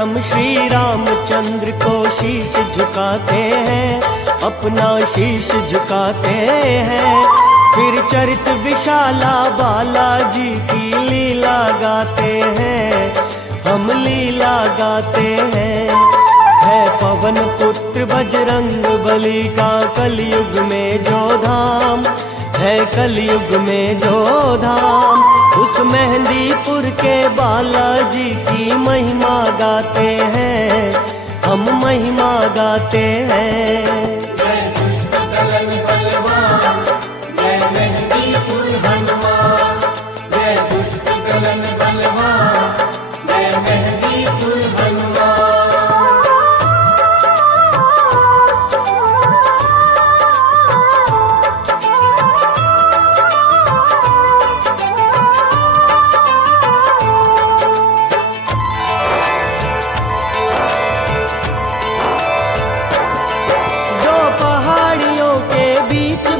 प्रथम श्री रामचंद्र को शीश झुकाते हैं, अपना शीश झुकाते हैं। फिर चरित विशाला बालाजी की लीला गाते हैं, हम लीला गाते हैं। है पवन पुत्र बजरंग बली का कलयुग में जो धाम, है कलयुग में जो धाम। उस मेहंदीपुर के बालाजी की महिमा गाते हैं, हम महिमा गाते हैं। जय दुष्ट दलन बलवान, जय मेहंदीपुर हनुमान। जय दुष्ट दलन बलवान, जय मेहंदीपुर हनुमान।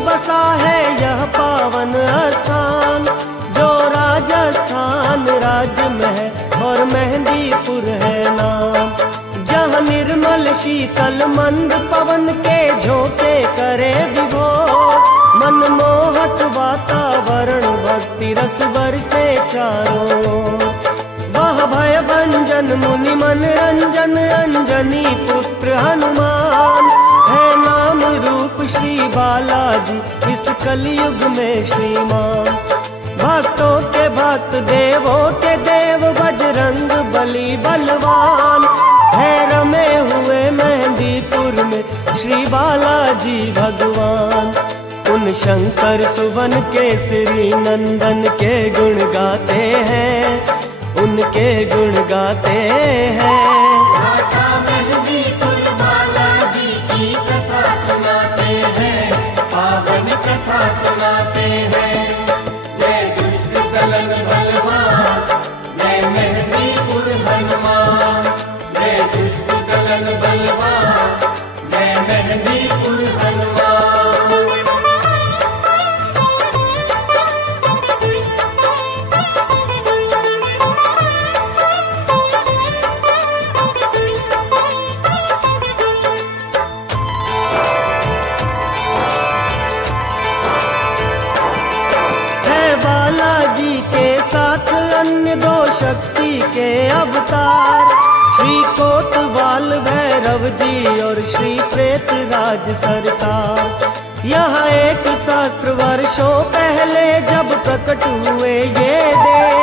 बसा है यह पावन स्थान, जो राजस्थान राज्य में है और मेहंदीपुर है नाम। जहाँ निर्मल शीतल मंद पवन के झोंके करे विभोर, मनमोहक वातावरण भक्ति रस बरसे चारों। वह भय भंजन मुनि मनरंजन अंजनी पुत्र हनुमान, है नाम रूप श्री बालाजी इस कलयुग में श्रीमान। भक्तों के भक्त देवों के देव बजरंग बली बलवान, है रमे हुए मेहंदीपुर में श्री बालाजी भगवान। उन शंकर सुवन केसरी नंदन के गुण गाते हैं, उनके गुण गाते हैं। सुनाते हैं जय दुष्ट दलन बलवान, जय मेहंदीपुर हनुमान। जय दुष्ट दलन बलवान, जय मेहंदीपुर हनुमान। बालाजी के साथ अन्य दो शक्ति के अवतार, श्री कोतवाल भैरव जी और श्री प्रेतराज सरकार। यहाँ एक सहस्त्र वर्षों पहले जब प्रकट हुए ये देव,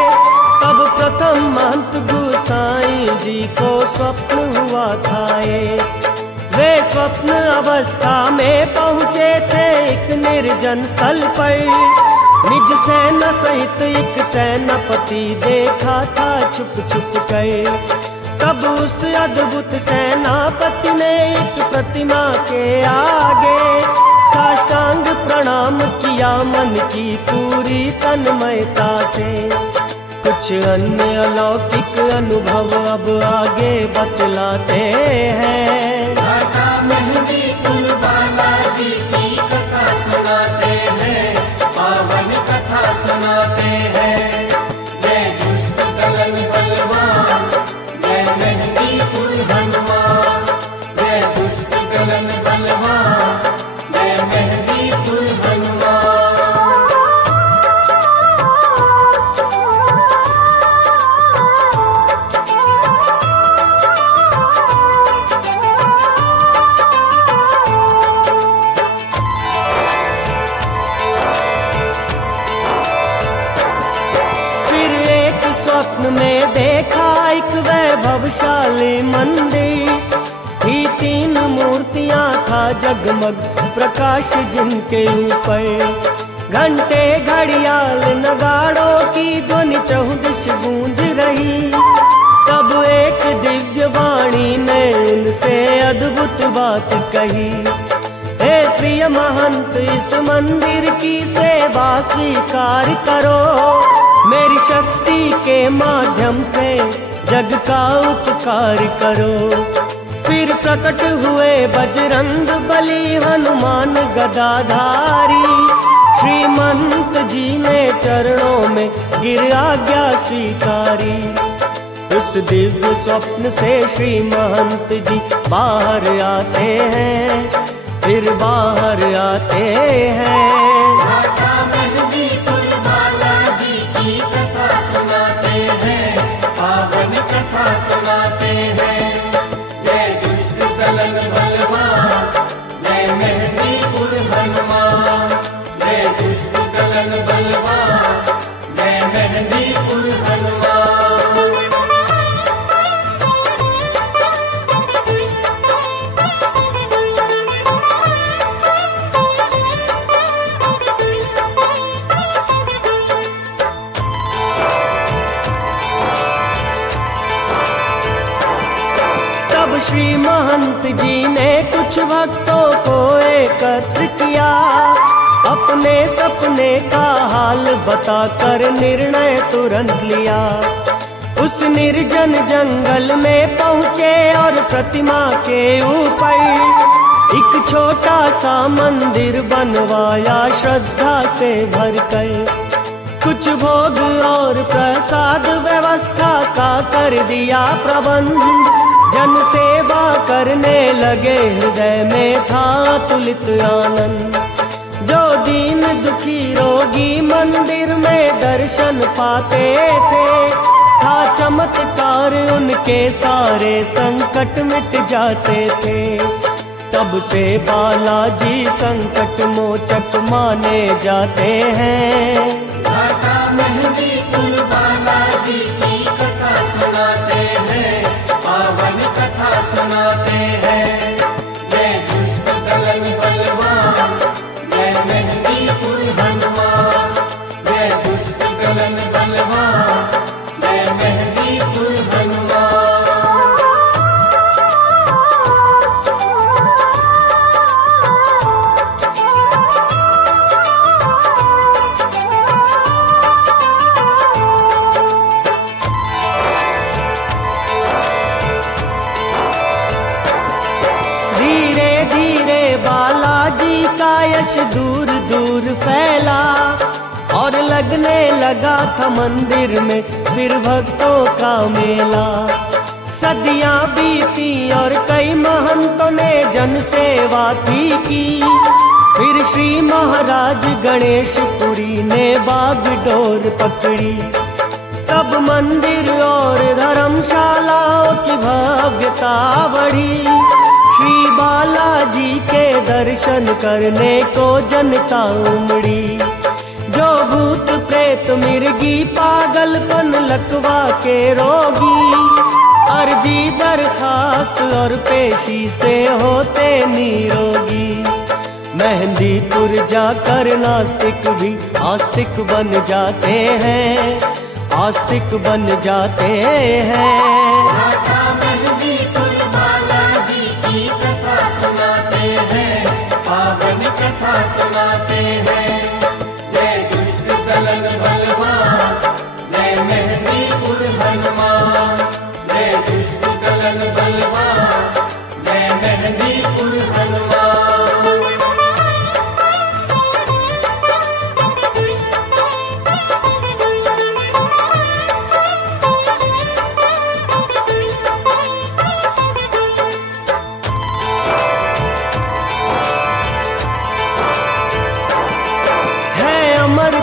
तब प्रथम महंत गोसाई जी को स्वप्न हुआ था एक। वे स्वप्न अवस्था में पहुँचे थे एक निर्जन स्थल पर, निज सेना सहित एक सेनापति देखा था छुप छुप कर। तब उस अद्भुत सेनापति ने एक प्रतिमा के आगे साष्टांग प्रणाम किया मन की पूरी तन्मयता से। कुछ अन्य अलौकिक अनुभव अब आगे बतलाते हैं। मेहंदीपुर बालाजी की कथा सुनाते हैं, पावन कथा सुनाते हैं। जय दुष्ट दलन बलवान, जय मेहंदीपुर हनुमान। जय दुष्ट दलन बलवान, जय मेहंदीपुर हनुमान। स्वप्न में देखा एक वैभवशाली मंदिर, थी तीन मूर्तियां था जगमग प्रकाश जिनके ऊपर। घंटे घड़ियाल नगाड़ों की ध्वनि चहुदिश गूंज रही। तब एक दिव्य वाणी ने उनसे अद्भुत बात कही, हे प्रिय महंत इस मंदिर की सेवा स्वीकार करो, मेरी शक्ति के माध्यम से जग का उपकार करो। फिर प्रकट हुए बजरंग बली हनुमान गदाधारी, श्रीमंत जी ने चरणों में गिर आज्ञा स्वीकारी। उस दिव्य स्वप्न से श्री महंत जी बाहर आते हैं, फिर बाहर आते हैं। माता मेहंदीपुर बालाजी की कथा सुनाते हैं, पावन कथा सुनाते हैं। जय दुष्ट दलन बलवान, जय मेहंदीपुर हनुमान। जय दुष्ट दलन बलवान, जय मेहंदीपुर हनुमान। श्री महंत जी ने कुछ भक्तों को एकत्र किया, अपने सपने का हाल बताकर निर्णय तुरंत लिया। उस निर्जन जंगल में पहुँचे और प्रतिमा के ऊपर एक छोटा सा मंदिर बनवाया श्रद्धा से भरकर। कुछ भोग और प्रसाद व्यवस्था का कर दिया प्रबंध। जन सेवा करने लगे, हृदय में था तुलित आनंद। जो दीन दुखी रोगी मंदिर में दर्शन पाते थे, था चमत्कार उनके, सारे संकट मिट जाते थे। तब से बालाजी संकट मोचक माने जाते हैं। माता मेहंदीपुर बालाजी की कथा सुनाते हैं, पावन कथा सुनाते हैं। जय दुष्ट दलन बलवान, जय मेहंदीपुर हनुमान। जय दुष्ट दलन बलवान, जय मेहंदीपुर हनुमान। यश दूर दूर फैला और लगने लगा था मंदिर में फिर भक्तों का मेला। सदियां बीती और कई महंतों ने जन सेवा थी की। फिर श्री महाराज गणेशपुरी ने बागडोर पकड़ी। तब मंदिर और धर्मशालाओं की भव्यता बढ़ी। श्री बालाजी के दर्शन करने को जनता उमड़ी। जो भूत प्रेत मिर्गी पागलपन लकवा के रोगी, अर्जी दरखास्त और पेशी से होते निरोगी। मेहंदीपुर जाकर नास्तिक भी आस्तिक बन जाते हैं, आस्तिक बन जाते हैं। माता मेहंदीपुर बालाजी की कथा सुनाते हैं, पावन कथा सुनाते हैं। जय दुष्ट दलन बलवान, जय मेहंदीपुर हनुमान। जय दुष्ट दलन बलवान, जय मेहंदीपुर हनुमान।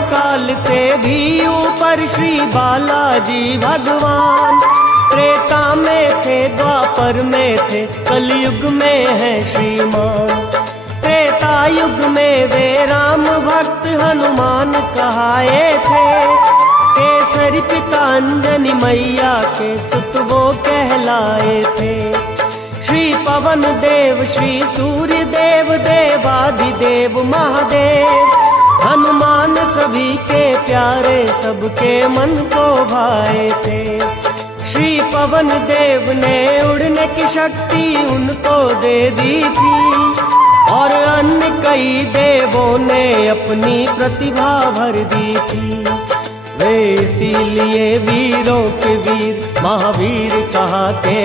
काल से भी ऊपर श्री बालाजी भगवान। त्रेता में थे, द्वापर में थे, कलयुग में है श्रीमान। त्रेता युग में वे राम भक्त हनुमान कहाए थे। केसरी पिता अंजनी मैया के सुत वो कहलाए थे। श्री पवन देव, श्री सूर्य देव, देवाधिदेव महादेव। हनुमान सभी के प्यारे, सबके मन को भाए थे। श्री पवन देव ने उड़ने की शक्ति उनको दे दी थी। और अन्य कई देवों ने अपनी प्रतिभा भर दी थी। वे इसीलिए वीरों के वीर महावीर कहते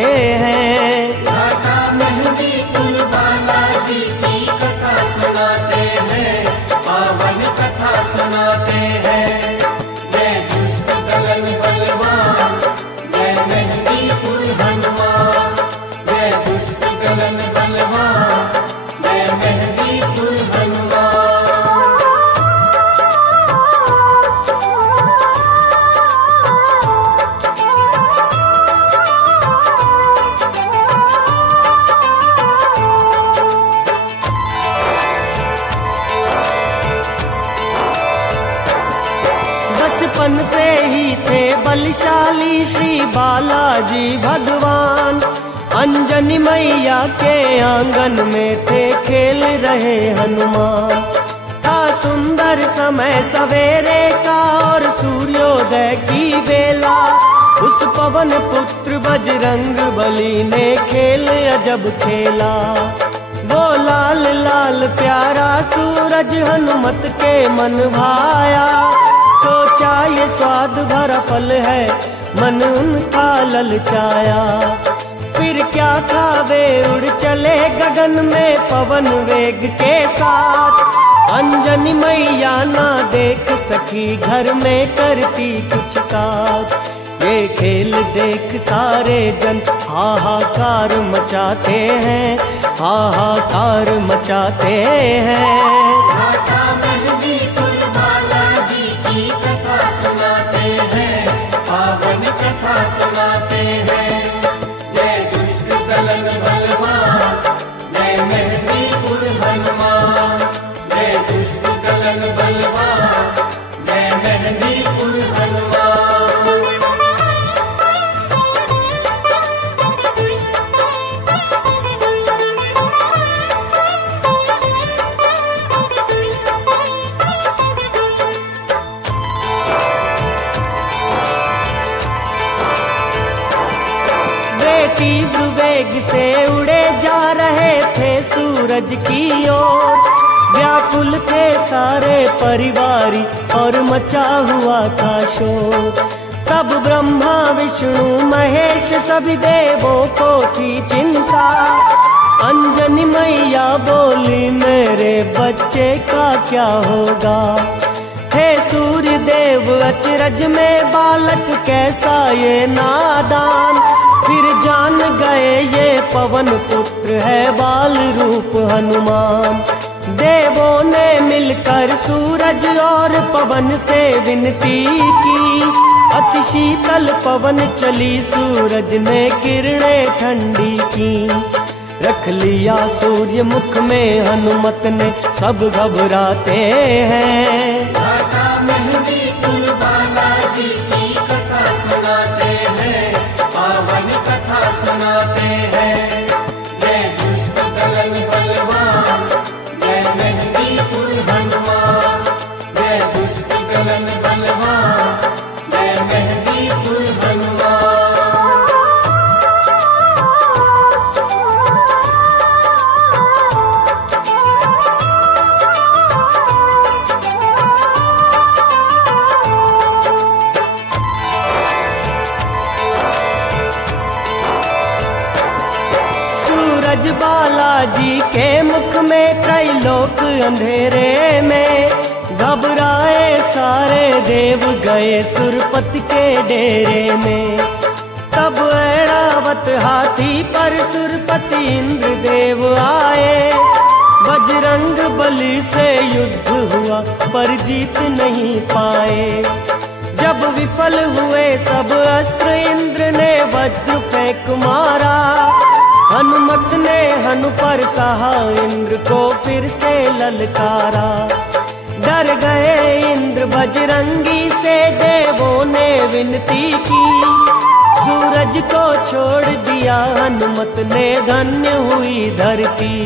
हैं। माता मेहंदीपुर बालाजी की कथा सुनाते हैं, पावन कथा सुनाते हैं। जय दुष्ट दलन बलवान, जय मेहंदी दलन बलवान, जय मेहंदीपुर हनुमान। बचपन से ही थे बलशाली श्री बालाजी भगवान, अंजनी मैया के आंगन में थे खेल रहे हनुमान। था सुंदर समय सवेरे का और सूर्योदय की बेला, उस पवन पुत्र बजरंग बली ने खेल अजब खेला। वो लाल लाल प्यारा सूरज हनुमत के मन भाया, सोचा ये स्वाद भरा फल है, मन उनका ललचाया। फिर क्या था वे उड़ चले गगन में पवन वेग के साथ, अंजनी मैया ना देख सकी घर में करती कुछ काज। ये खेल देख सारे जन हाहाकार मचाते हैं, हाहाकार मचाते हैं। माता मेहंदीपुर बालाजी की कथा सुनाते हैं, पावन कथा सुनाते हैं। जय दुष्ट दलन बलवान, जय मेहंदीपुर हनुमान, जय दुष्ट दलन बलवान, जय मेहंदीपुर हनुमान। तीव्र वेग से उड़े जा रहे थे सूरज की ओर, व्याकुल थे सारे परिवारी और मचा हुआ था शोर। तब ब्रह्मा विष्णु महेश सभी देवों को थी चिंता, अंजनी मैया बोली मेरे बच्चे का क्या होगा। हे सूर्य देव अचरज में बालक कैसा ये नादान, फिर जान गए ये पवन पुत्र है बाल रूप हनुमान। देवों ने मिलकर सूरज और पवन से विनती की, अति शीतल पवन चली सूरज ने किरणें ठंडी की। रख लिया सूर्य मुख में हनुमत ने सब घबराते हैं। माता मेहंदीपुर बालाजी की कथा सुनाते हैं, पावन कथा सुनाते हैं। जय दुष्ट दलन बलवान, जय मेहंदीपुर हनुमान, जय दुष्ट दलन बलवान, जय मेहंदीपुर हनुमान। सूरज बालाजी के मुख में त्रैलोक अंधेरे में, घबराए सारे देव गए सुरपति के डेरे में। तब ऐरावत हाथी पर सुरपति इंद्र देव आए, बजरंग बली से युद्ध हुआ पर जीत नहीं पाए। जब विफल हुए सब अस्त्र इंद्र ने वज्र फेंक मारा, हनुमत ने हनु पर सहा इंद्र को फिर से ललकारा। डर गए इंद्र बजरंगी से देवों ने विनती की, सूरज को छोड़ दिया हनुमत ने धन्य हुई धरती।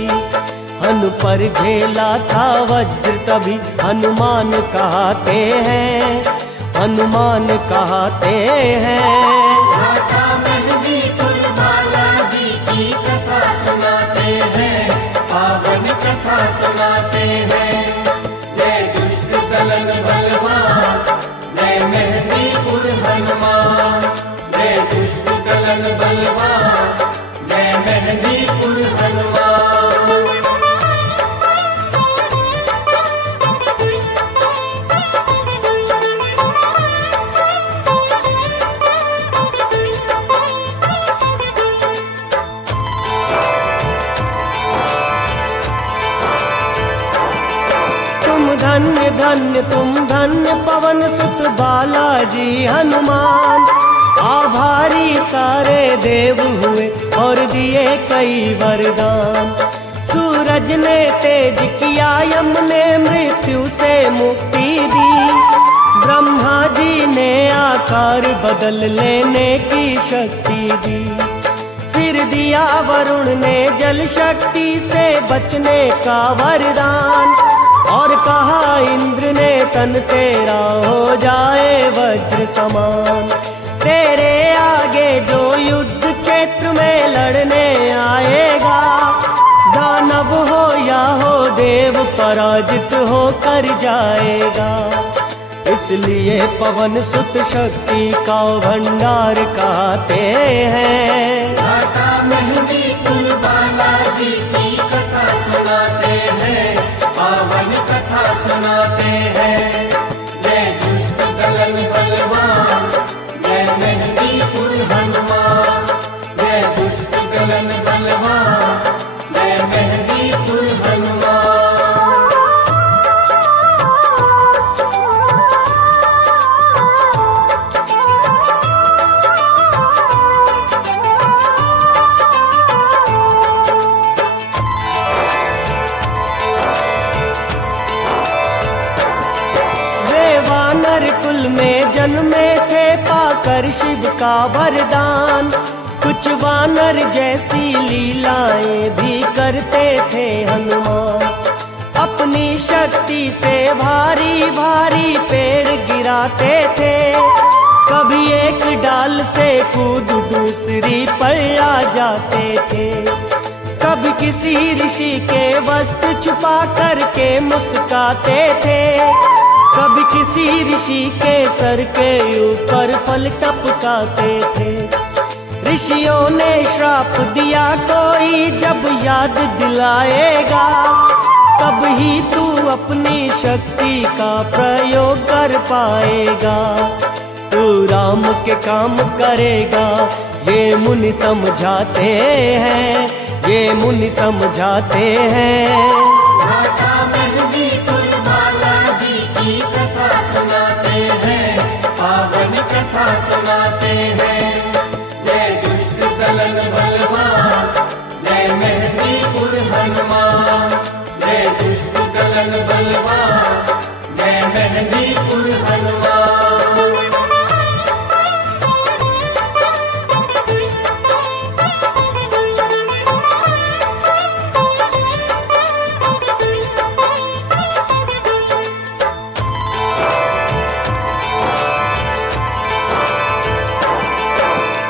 हनु पर झेला था वज्र तभी हनुमान कहते हैं, हनुमान कहते हैं। माता मेहंदीपुर बालाजी की कथा सुनाते हैं, पावन कथा सुनाते हैं। जय दुष्ट दलन बलवान, जय मेहंदीपुर हनुमान, जय दुष्ट दलन बलवान, जय मेहंदीपुर हनुमान। धन्य धन्य तुम धन्य पवन सुत बालाजी हनुमान। आभारी सारे देव हुए और दिए कई वरदान। सूरज ने तेज किया, यम ने मृत्यु से मुक्ति दी। ब्रह्मा जी ने आकार बदल लेने की शक्ति दी। फिर दिया वरुण ने जल शक्ति से बचने का वरदान। और कहा इंद्र ने तन तेरा हो जाए वज्र समान। तेरे आगे जो युद्ध क्षेत्र में लड़ने आएगा, दानव हो या हो देव पराजित हो कर जाएगा। इसलिए पवन सुत शक्ति का भंडार कहते हैं। माता मेहंदी कुल बालाजी की कथा सुनाते हैं, पावन कथा सुनाते हैं। जय दुष्ट दलन बलवान, जय मेहंदी कुल हनुमान। जय दुष्ट दलन बलवान, जय मेहंदी कुल हनुमान। कुल में जन्मे थे पाकर शिव का वरदान। कुछ वानर जैसी लीलाएं भी करते थे हनुमान। अपनी शक्ति से भारी भारी पेड़ गिराते थे। कभी एक डाल से कूद दूसरी पर आ जाते थे। कभी किसी ऋषि के वस्त्र छुपा करके मुस्काते थे। कभी किसी ऋषि के सर के ऊपर फल टपकाते थे। ऋषियों ने श्राप दिया, कोई जब याद दिलाएगा, तब ही तू अपनी शक्ति का प्रयोग कर पाएगा। तू राम के काम करेगा, ये मुनि समझाते हैं, ये मुनि समझाते हैं। माता मेहंदी कुल बालाजी की कथा सुनाते हैं, पावन कथा सुनाते हैं। जय दुष्ट दलन बलवान, जय मेहंदी कुल हनुमान। जय दुष्ट दलन बलवान, जय मेहंदी कुल हनुमान।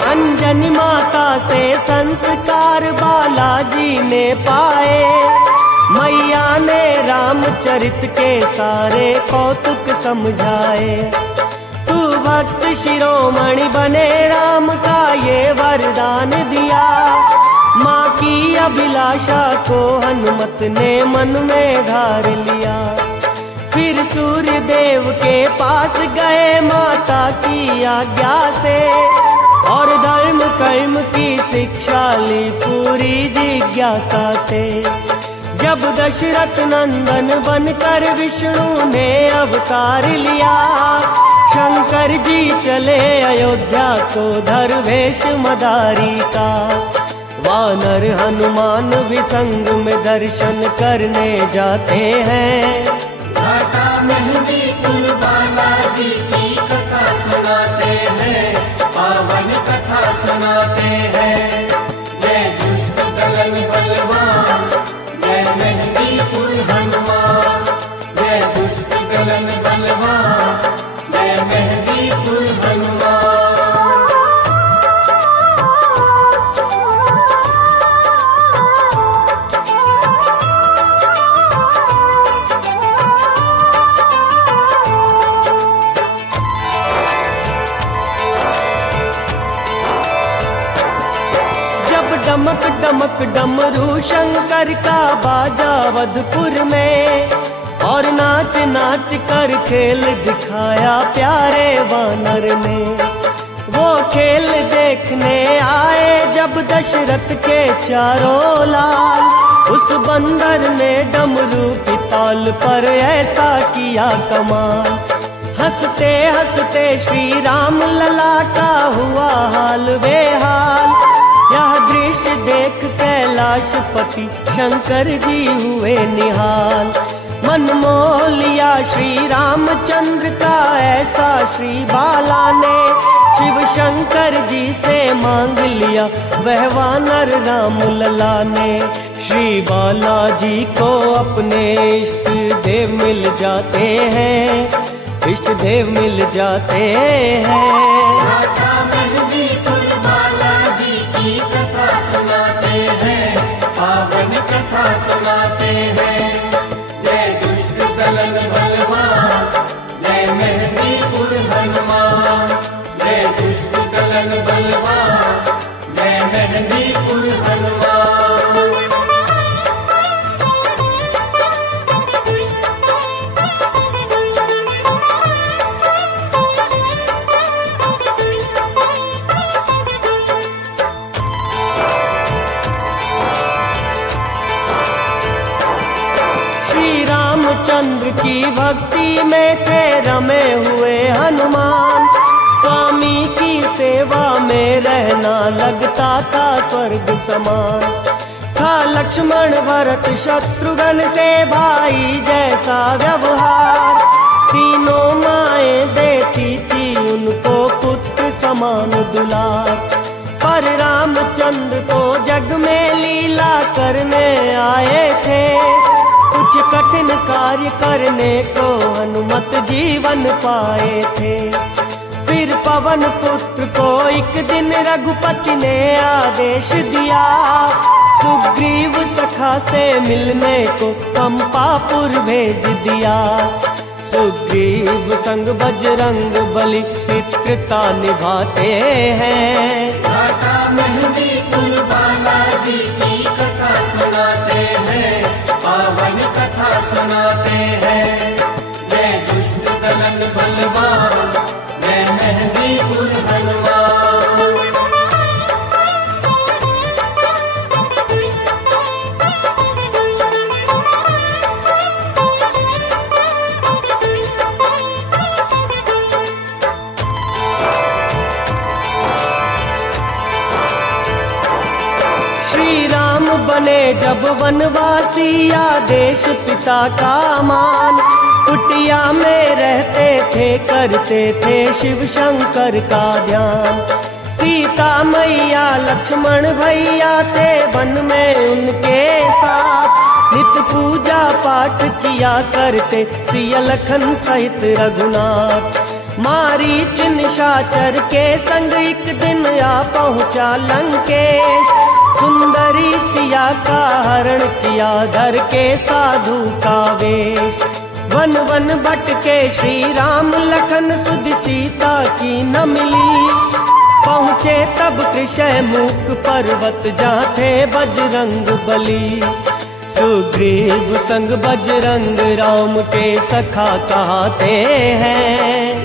अंजनी माता से संस्कार बालाजी ने पाए। मैया ने रामचरित के सारे कौतुक समझाए। तू भक्त शिरोमणि बने, राम का ये वरदान दिया। माँ की अभिलाषा को हनुमत ने मन में धार लिया। फिर सूर्य देव के पास गए माता की आज्ञा से। और धर्म कर्म की शिक्षा ली पूरी जिज्ञासा से। जब दशरथ नंदन बनकर विष्णु ने अवतार लिया, शंकर जी चले अयोध्या को धर्वेश मदारी का। वानर हनुमान भी संग में दर्शन करने जाते हैं। माता मेहंदी कुल बालाजी की कथा सुनाते हैं, पावन कथा सुनाते हैं। जय दुष्ट दलन बलवान, जय मेहंदी कुल हनुमान। जय दुष्ट दलन बलवान, जय मेहंदी कुल हनुमान। डमक डमक डमरू शंकर का बाजा वधपुर में। और नाच नाच कर खेल दिखाया प्यारे वानर ने। वो खेल देखने आए जब दशरथ के चारों लाल। उस बंदर ने डमरू की काल पर ऐसा किया कमाल। हंसते हंसते श्री राम लला का हुआ हाल बेहाल। यह दृश्य देख कैलाशपति शंकर जी हुए निहाल। मन मोह लिया श्री रामचंद्र का ऐसा श्री बाला ने। शिव शंकर जी से मांग लिया वह वानर राम लला ने। श्री बालाजी को अपने इष्ट देव मिल जाते हैं, इष्ट देव मिल जाते हैं। बालाजी की कथा सुनाते हैं, पावन कथा सुनाते हैं। जय दुष्ट दलन बलवान, जय मेहंदीपुर हनुमान। जय दुष्ट दलन बलवान, जय मेहंदीपुर हनुमान। चंद्र की भक्ति में थे रमे हुए हनुमान। स्वामी की सेवा में रहना लगता था स्वर्ग समान। था लक्ष्मण भरत शत्रुघ्न से भाई जैसा व्यवहार। तीनों माएं देती थी उनको पुत्र समान दुलार। पर रामचंद्र तो जग में लीला करने आए थे। कुछ कठिन कार्य करने को हनुमत जीवन पाए थे। फिर पवन पुत्र को एक दिन रघुपति ने आदेश दिया। सुग्रीव सखा से मिलने को पंपापुर भेज दिया। सुग्रीव संग बजरंग बली मित्रता निभाते हैं। मेहंदीपुर बालाजी की कथा सुनाते हैं, पावन कथा सुनाते हैं। जय दुष्ट दलन बलवान, जय मेहंदीपुर हनुमान। बने जब वनवासी आदेश पिता का मान। कुटिया में रहते थे करते थे शिव शंकर का ध्यान। सीता मैया लक्ष्मण भैया थे वन में उनके साथ। नित पूजा पाठ किया करते सिया लखन सहित रघुनाथ। मारीच निशाचर के संग एक दिन आ पहुँचा लंकेश। सुंदरी सिया का हरण किया धर के साधु का वेश। वन वन भटके श्री राम लखन सुध सीता की न मिली। पहुँचे तब कृष्णमुख पर्वत जहाँ थे बजरंग बली। सुग्रीव संग बजरंग राम के सखा कहते हैं।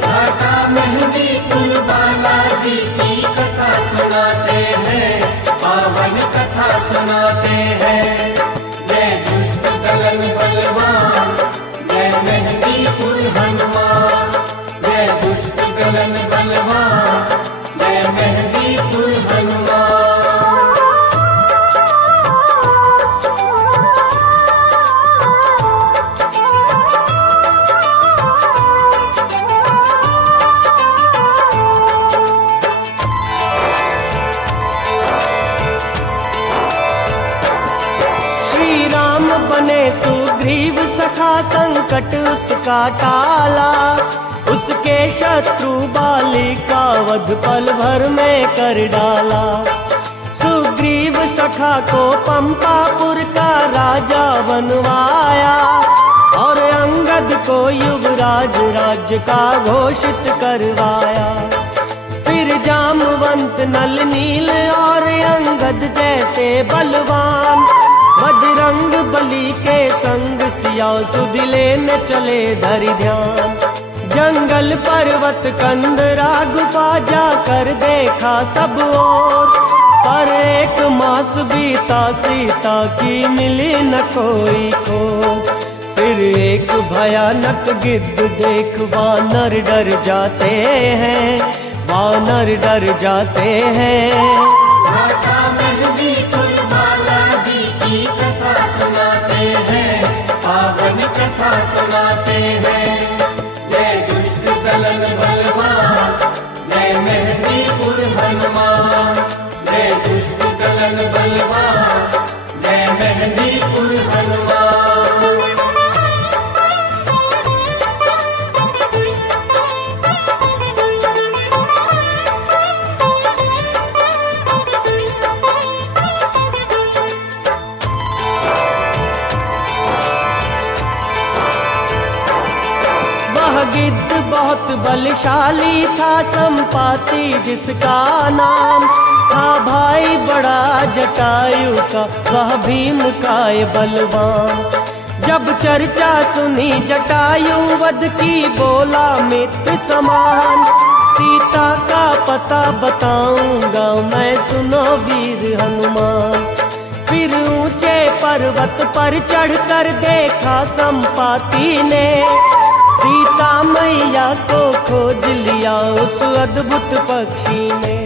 मेहंदीपुर बालाजी की कथा सुनाते हैं, पावन कथा सुनाते हैं। जय दुष्ट दलन बलवान, जय मेहंदीपुर हनुमान। जय दुष्ट दलन बलवान, जय मेहंदीपुर हनुमान। बने सुग्रीव सखा संकट उसका टाला। उसके शत्रु बाली का वध पल भर में कर डाला। सुग्रीव सखा को पंपापुर का राजा बनवाया। और अंगद को युवराज राज्य का घोषित करवाया। फिर जामवंत नल नील और अंगद जैसे बलवान। बजरंग बली के संग सिया सुध लेने चले धरि ध्यान। जंगल पर्वत कंदरा गुफा जाकर देखा सब ओर। पर एक मास बीता सीता की मिली न कोई को। फिर एक भयानक गिद्ध देख वानर डर जाते हैं, वानर डर जाते हैं। घाटा मेहंदीपुर बालाजी की कथा सुनाते हैं, पावन कथा सुनाते हैं। जय दुष्ट दलन बलवान, जय मेहंदीपुर हनुमान। जय दुष्ट दलन बलवान, जय मेहंदीपुर हनुमान। गिद्ध बहुत बलशाली था, संपाति जिसका नाम था, भाई बड़ा जटायु का, वह भीम काय बलवान। जब चर्चा सुनी जटायु वध की, बोला मित्र समान, सीता का पता बताऊंगा मैं, सुनो वीर हनुमान। फिर ऊंचे पर्वत पर चढ़कर देखा संपाति ने, सीता मैया को खोज लिया उस अद्भुत पक्षी ने।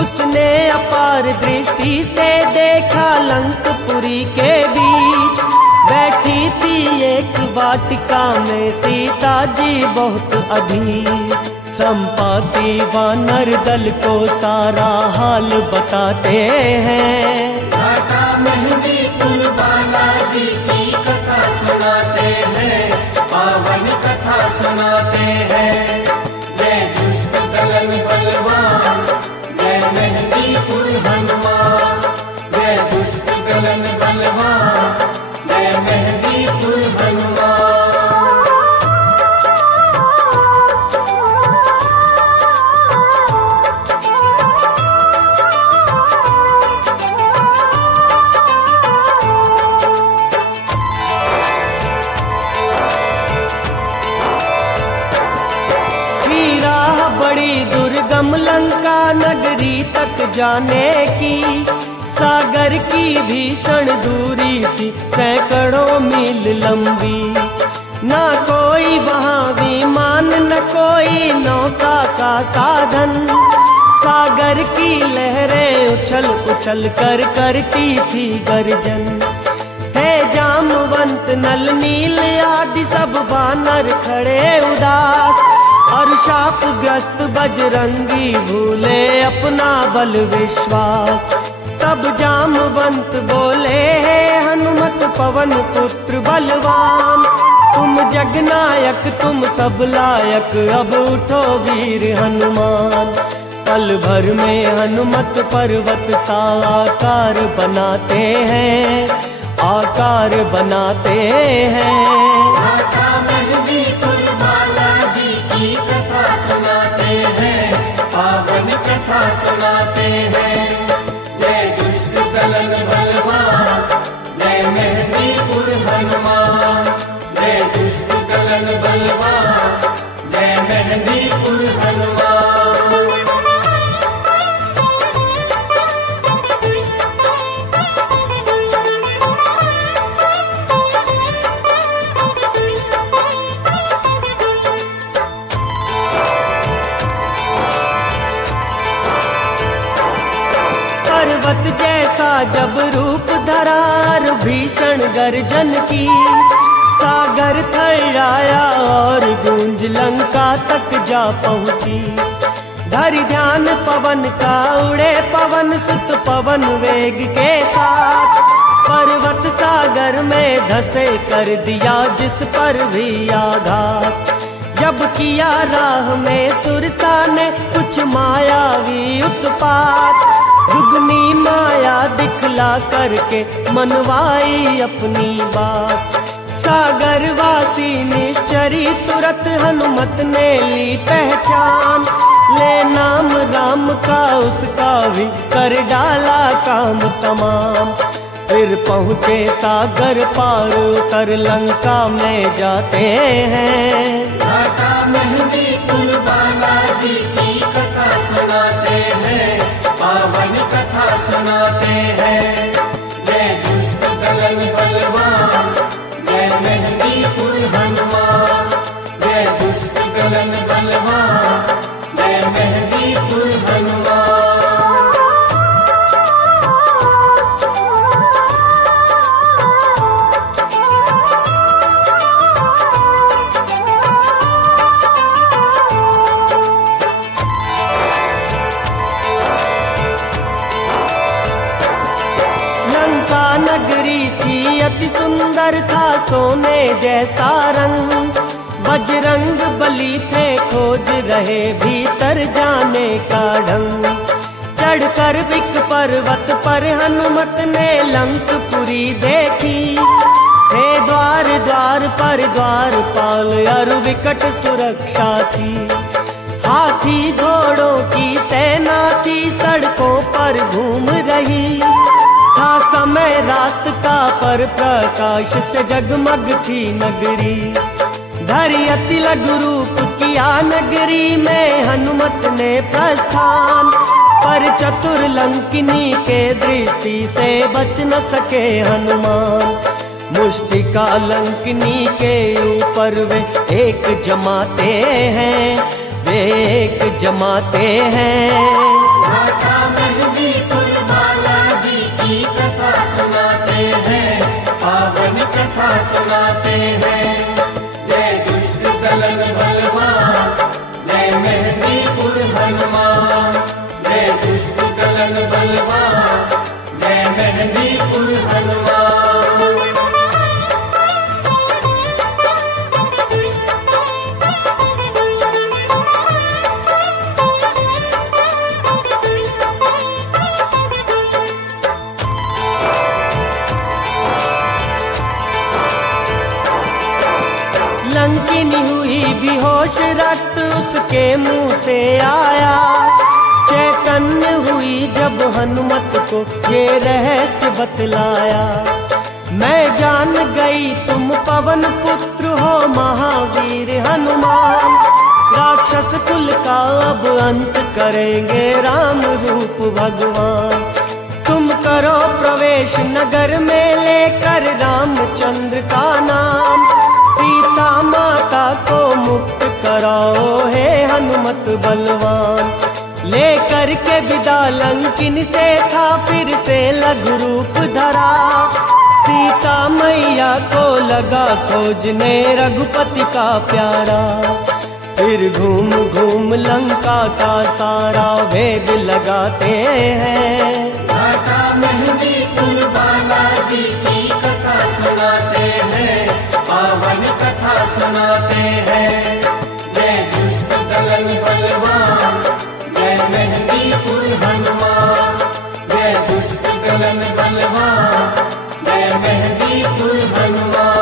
उसने अपार दृष्टि से देखा लंकपुरी के बीच, बैठी थी एक वाटिका में सीता जी बहुत अधीर। संपाति वानर दल को सारा हाल बताते हैं, घाटा मेहंदीपुर बालाजी की कथा सुनाते हैं, पावन कथा सुनाते हैं। जय दुष्ट दलन बलवान, जय मेहंदीपुर हनुमान। जय दुष्ट दलन बलवान, जय मेहंदीपुर हनुमान। लंका नगरी तक जाने की, सागर की भीषण दूरी थी सैकड़ों मील लंबी। ना कोई वहाँ विमान, न कोई नौका का साधन, सागर की लहरें उछल उछल कर करती थी गर्जन। थे जामवंत नल नील आदि सब वानर खड़े उदास, और शापग्रस्त बजरंगी भूले अपना बल विश्वास। तब जामवंत बोले, हे हनुमत पवन पुत्र बलवान, तुम जगनायक तुम सब लायक, अब उठो वीर हनुमान। पल भर में हनुमत पर्वत सा आकार बनाते हैं, आकार बनाते हैं। की कथा सुनाते हैं, पावन कथा सुनाते हैं। जय दुष्ट दलन बलवान, जय मेहंदीपुर हनुमान। जय दुष्ट दलन बलवान, जय मेहंदीपुर हनुमान। पर्वत जैसा जब रूप धरा भीषण गर्जन की, सागर थर्राया और गूंज लंका तक जा पहुंची। धरि ध्यान पवन का उड़े पवन सुत पवन वेग के साथ, पर्वत सागर में धसे कर दिया जिस पर भी आघात। जब किया राह में सुरसा ने कुछ मायावी उत्पात, दुगनी माया दिखला करके मनवाई अपनी बात। सागरवासी निश्चरी तुरत हनुमत ने ली पहचान, ले नाम राम का उसका भी कर डाला काम तमाम। फिर पहुँचे सागर पार उतर लंका में जाते हैं। घाटा मेहंदीपुर बालाजी की कथा सुनाते हैं, पावन कथा सुनाते हैं। जय दुष्ट दलन बलवान, जय मेहंदी थी अति सुंदर था सोने जैसा रंग। बजरंग बली थे खोज रहे भीतर जाने का ढंग। चढ़कर विक पर्वत पर हनुमत ने लंकपुरी देखी। थे द्वार द्वार पर द्वारपाल और विकट सुरक्षा थी। हाथी घोड़ों की सेना थी सड़कों पर घूम रही। था समय रात का पर प्रकाश से जगमग थी नगरी। धरि अति लघु रूप किया नगरी में हनुमत ने प्रस्थान। पर चतुर लंकिनी के दृष्टि से बच न सके हनुमान। मुष्टिका लंकिनी के ऊपर वे एक जमाते हैं, वे एक जमाते हैं। माता मेहंदीपुर बालाजी की कथा सुनाते हैं, पावन कथा सुनाते हैं। जय दुष्ट दलन बलवान, जय मेहंदीपुर हनुमान। जय दुष्ट दलन बलवान, जय मेहंदीपुर हनुमान। लंकिनी हुई बेहोश रक्त उसके मुंह से आया। चैतन्य हुई जब हनुमत को ये रहस्य बतलाया। मैं जान गई तुम पवन पुत्र हो महावीर हनुमान। राक्षस कुल का अब अंत करेंगे राम रूप भगवान। तुम करो प्रवेश नगर में लेकर रामचंद्र का नाम। सीता माता को मुक्त कराओ हे हनुमत बलवान। लेकर के विदा लंकिन से था फिर से लघु रूप धरा। सीता मैया को लगा खोजने रघुपति का प्यारा। फिर घूम घूम लंका का सारा भेद लगाते हैं। माता मेहंदीपुर बालाजी की कथा सुनाते हैं, पावन कथा सुनाते हैं। जय दुष्ट दलन बलवान, जय मेहंदीपुर हनुमान। जय दुष्ट दलन बलवान, जय मेहंदीपुर हनुमान।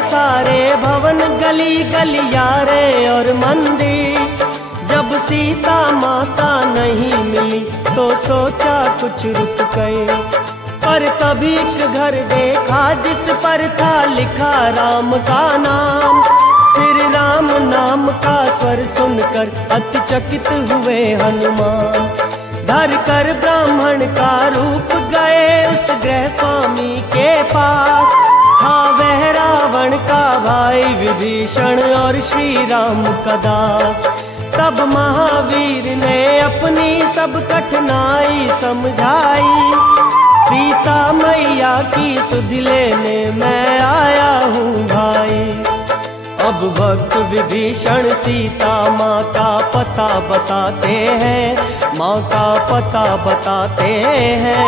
सारे भवन गली गलियारे और मंदिर। जब सीता माता नहीं मिली तो सोचा कुछ रुक गए। पर तभी एक घर देखा जिस पर था लिखा राम का नाम। फिर राम नाम का स्वर सुनकर अतिचकित हुए हनुमान। धर कर ब्राह्मण का रूप गए उस गृह स्वामी के पास। था वह रावण का भाई विभीषण और श्री राम का दास। तब महावीर ने अपनी सब कठिनाई समझाई। सीता मैया की सुध लेने मैं आया हूँ भाई। अब भक्त विभीषण सीता माँ का पता बताते हैं, माँ का पता बताते हैं।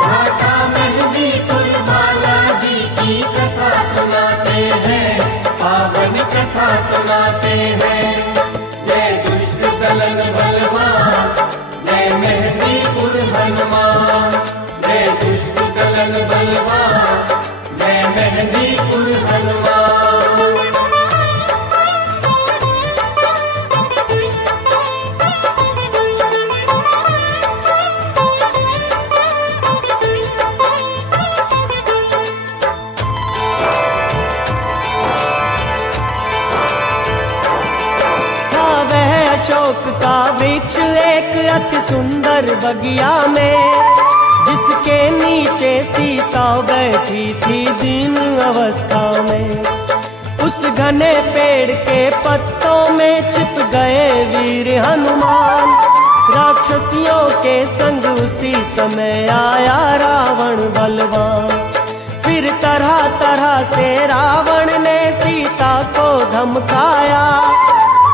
माता मेहंदीपुर बालाजी की कथा सुनाते हैं, पावन कथा सुनाते हैं। जय दुष्ट दलन बलवान, जय मेहंदीपुर हनुमान। जय दुष्ट दलन बलवान, जय मेहंदीपुर हनुमान। अशोक का वृक्ष एक अति सुंदर बगिया में। जिसके नीचे सीता बैठी थी दीन अवस्था में। उस घने पेड़ के पत्तों में छिप गए वीर हनुमान। राक्षसियों के संग उसी समय आया रावण बलवान। फिर तरह तरह से रावण ने सीता को धमकाया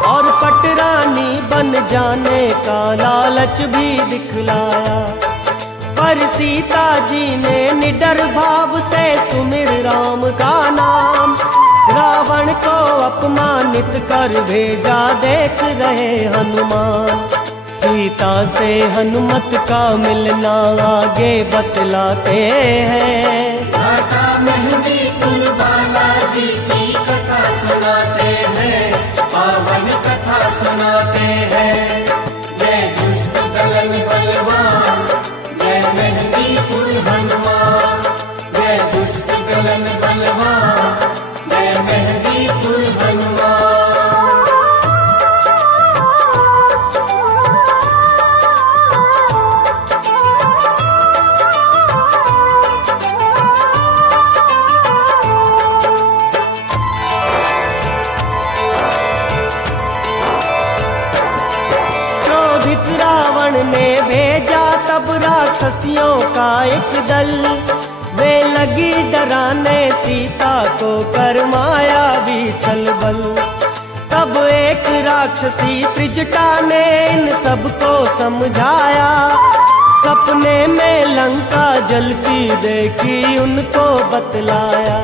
और पटरानी बन जाने का लालच भी दिखलाया। पर सीता जी ने निडर भाव से सुमिर राम का नाम। रावण को अपमानित कर भेजा देख रहे हनुमान। सीता से हनुमत का मिलना आगे बतलाते हैं। घाटा मेहंदी कुल बालाजी की कथा सुनाते हैं, पावन कथा सुनाते हैं। जय दुष्ट दलन बलवान, जय मेहंदी कुल हनुमान। जय दुष्ट दलन बलवान, जय मेहंदी कुल हनुमान। ने भेजा तब राक्षसियों का एक दल। वे लगी डराने सीता को कर मायावी छल बल। तब एक राक्षसी त्रिजटा ने इन सबको समझाया। सपने में लंका जलती देखी उनको बतलाया।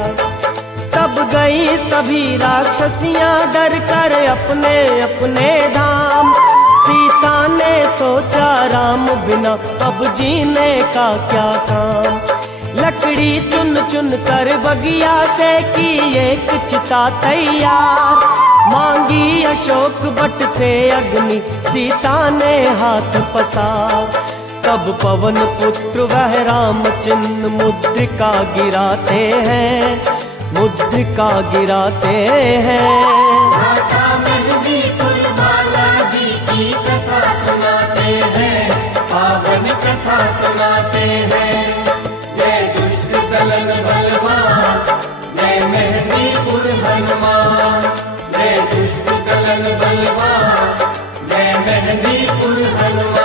तब गई सभी राक्षसियां डर कर अपने अपने धाम। सीता ने सोचा राम बिना अब जीने का क्या काम। लकड़ी चुन चुन कर बगिया से की एक चिता तैयार। मांगी अशोक बट से अग्नि सीता ने हाथ पसार। तब पवन पुत्र वह राम चिन्ह मुद्रिका गिराते हैं, मुद्रिका गिराते हैं। सुनाते हैं, पावन कथा सुनाते हैं। जय दुष्ट दलन बलवान, जय मेहंदी कुल हनुमान। जय दुष्ट दलन बलवान, जय मेहंदी कुल हनुमान।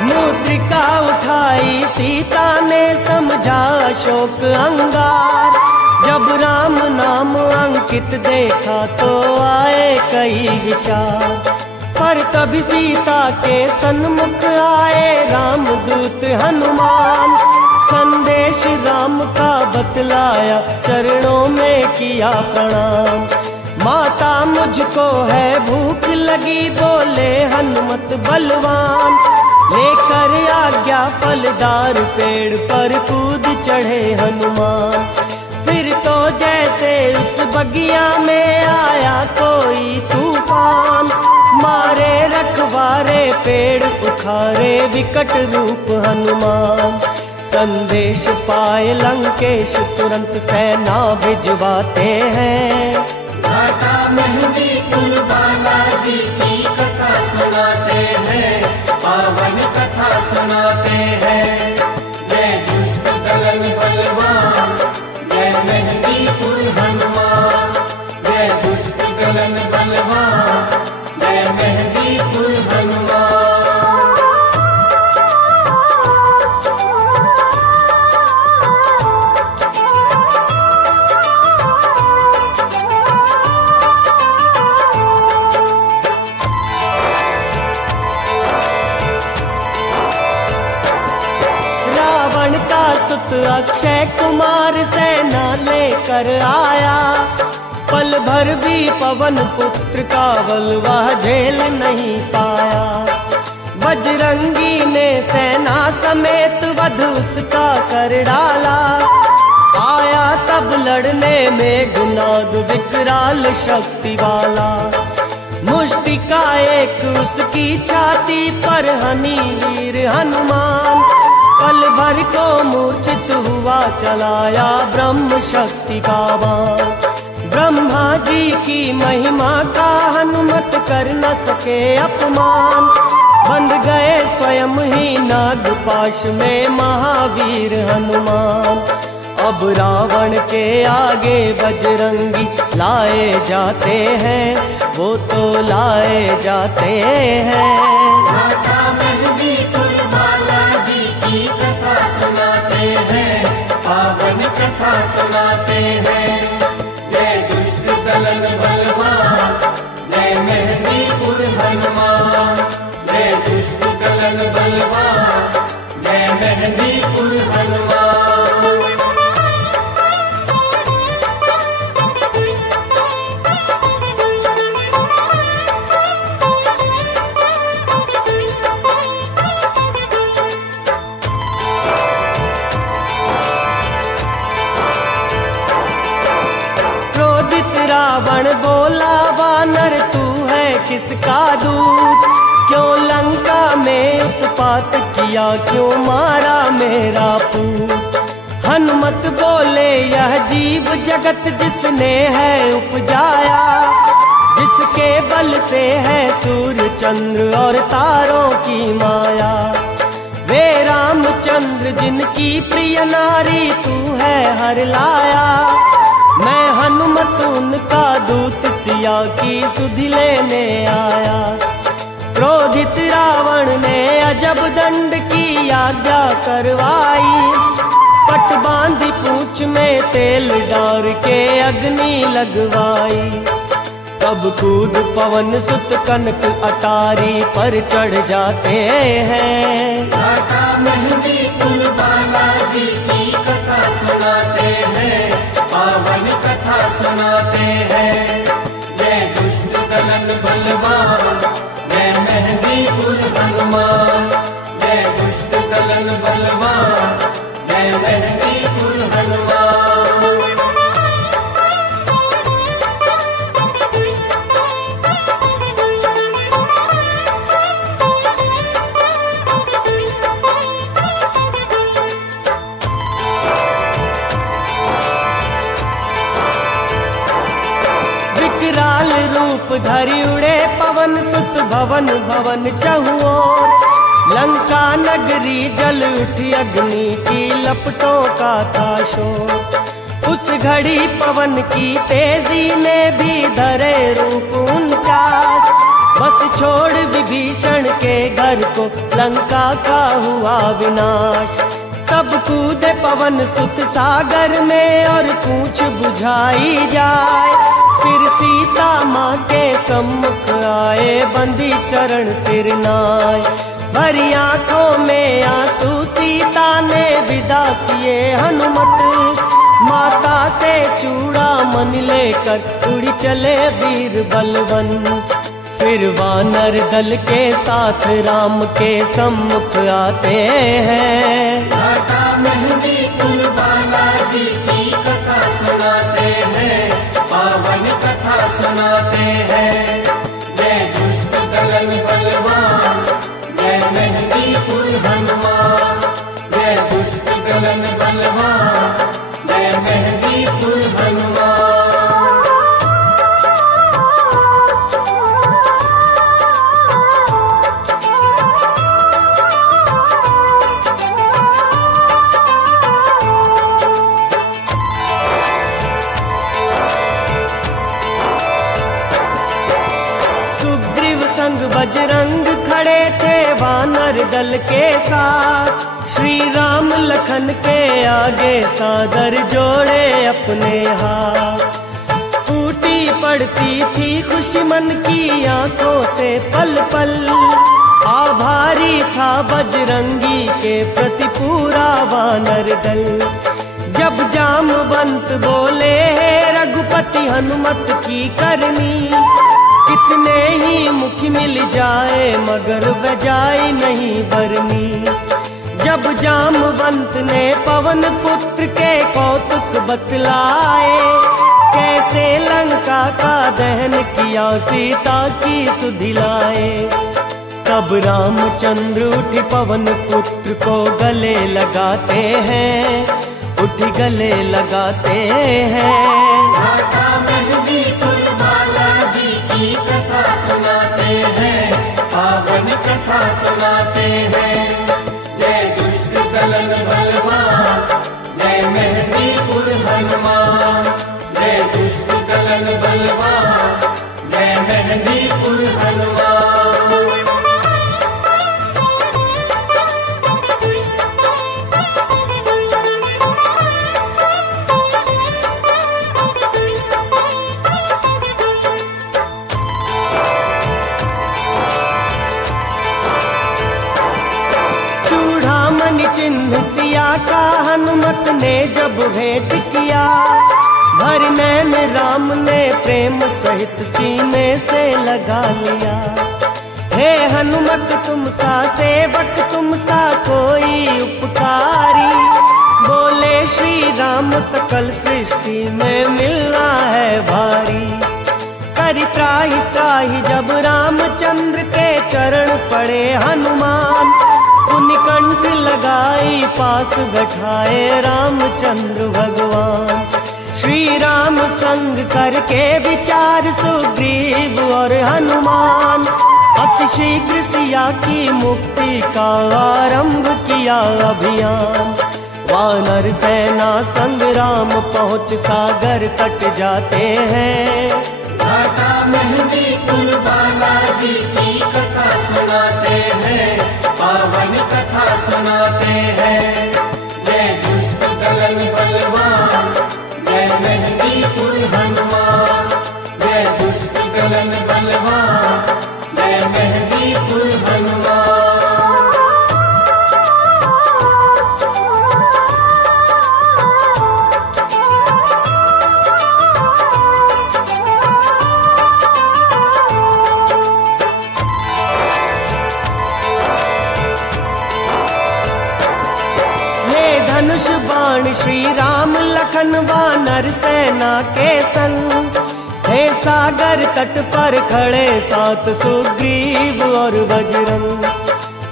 मुद्रिका उठाई सीता ने समझा अशोक अंगार। जब राम नाम अंकित देखा तो आए कई विचार। पर तभी सीता के सन्मुख आए रामदूत हनुमान। संदेश राम का बतलाया चरणों में किया प्रणाम। माता मुझको है भूख लगी बोले हनुमत बलवान। लेकर आज्ञा फलदार पेड़ पर कूद चढ़े हनुमान। फिर तो जैसे उस बगिया में आया कोई तूफान। मारे रखवारे पेड़ उखाड़े विकट रूप हनुमान। संदेश पाए लंकेश तुरंत सेना भिजवाते हैं। घाटा मेहंदी कुल बालाजी की कथा सुनाते हैं, पावन कथा सुनाते हैं। जय दुष्ट दलन बलवान, जय मेहंदी कुल हनुमान। जय दुष्ट दलन बलवान, जय मेहंदी कुल हनुमान। सुत अक्षय कुमार सेना लेकर आया। पल भर भी पवन पुत्र का बल वह झेल नहीं पाया। बजरंगी ने सेना समेत वध उसका कर डाला। आया तब लड़ने में गुनाद विकराल शक्ति वाला। मुष्टिका एक उसकी छाती पर हनी वीर हनुमान। पल भर को मूर्छित हुआ चलाया ब्रह्म शक्ति का बाण। ब्रह्मा जी की महिमा का हनुमत कर न सके अपमान, बंध गए स्वयं ही नागपाश में महावीर हनुमान। अब रावण के आगे बजरंगी लाए जाते हैं, वो तो लाए जाते हैं। माता मेहंदी बालाजी की कथा सुनाते हैं, पावन कथा सुनाते हैं। जय दुष्ट दलन बलवान, जय मेहंदीपुर हनुमान। जय दुष्ट दलन बलवान, जय मेहंदीपुर हनुमान। रावण बोला वानर तू है किसका दूत, क्यों लंका में उत्पात किया, क्यों मारा मेरा पूत। हनुमत बोले यह जीव जगत जिसने है उपजाया, जिसके बल से है सूर्य चंद्र और तारों की माया। वे रामचंद्र जिनकी प्रिय नारी तू है हर लाया, मैं हनुमत उनका दूत सिया की सुधि लेने आया। क्रोधित रावण ने अजब दंड की आज्ञा करवाई, पट बांधी पूंछ में तेल डाल के अग्नि लगवाई। तब कूद पवन सुत कनक अटारी पर चढ़ जाते हैं। माता मेहंदीपुर बालाजी की कथा सुनाते हैं, पावन कथा सुनाते हैं। जय दुष्ट दलन बलवान, जय मेहंदीपुर हनुमान। जय दुष्ट दलन बलवान, जय मेहंदीपुर हनुमान। विकराल रूप धरि उड़े पवन सुत भवन भवन चहुओर, लंका नगरी जल उठी अग्नि की लपटों का था शोर। उस घड़ी पवन की तेजी ने भी धरे रूप 49, बस छोड़ विभीषण के घर को लंका का हुआ विनाश। तब कूदे पवन सुत सागर में और पूंछ बुझाई जाए, फिर सीता माँ के सम्मुख आए बंदी चरण सिर नाय। भरी आंखों में आंसू सीता ने विदा किए हनुमत, माता से चूड़ा मन लेकर उड़ी चले वीर बलवंत। फिर वानर दल के साथ राम के सम्मुख आते हैं। माता मेहंदीपुर बालाजी की कथा सुनाते हैं, पावन कथा सुनाते हैं। जय दुष्ट दलन बलवान, जय मेहंदीपुर हनुमान। जय दुष्ट दलन बलवान, जय मेहंदीपुर हनुमान। संग बजरंग खड़े थे वानर दल के साथ, श्री राम लखन के आगे सादर जोड़े अपने हाथ। फूटी पड़ती थी खुशी मन की आंखों से पल पल, आभारी था बजरंगी के प्रति पूरा वानर दल। जब जामवंत बोले हे रघुपति हनुमत की करनी, कितने ही मुख मिल जाए मगर वजाई नहीं बरनी। जब जामवंत ने पवन पुत्र के कौतुक बतलाए, कैसे लंका का दहन किया सीता की सुधि लाए। तब रामचंद्र उठ पवन पुत्र को गले लगाते हैं, उठ गले लगाते हैं। चिन्ह सिया का हनुमत ने जब भेंट किया, भर नैन राम ने प्रेम सहित सीने से लगा लिया। हे हनुमत तुम सा सेवक तुम सा कोई उपकारी, बोले श्री राम सकल सृष्टि में मिलना है भारी। कर त्राहि त्राहि जब रामचंद्र के चरण पड़े हनुमान, पुण्य कंठ लगाई पास बैठाए रामचंद्र भगवान। श्री राम संग करके विचार सुग्रीव और हनुमान, अति शीघ्र सिया की मुक्ति का आरंभ किया अभियान। वानर सेना संग राम पहुँच सागर तट जाते हैं, घाटा मेहंदी कुल बालाजी की कथा सुनाते हैं, पावन कथा सुनाते हैं। जय दुष्ट दलन बलवान, जय मेहंदी कुल हनुमान। जय दुष्ट दलन बलवान, जय मेहंदी कुल हनुमान। धनुष बाण श्री राम लखन वानर सेना के संग, हे सागर तट पर खड़े सात सुग्रीव और बजरंग।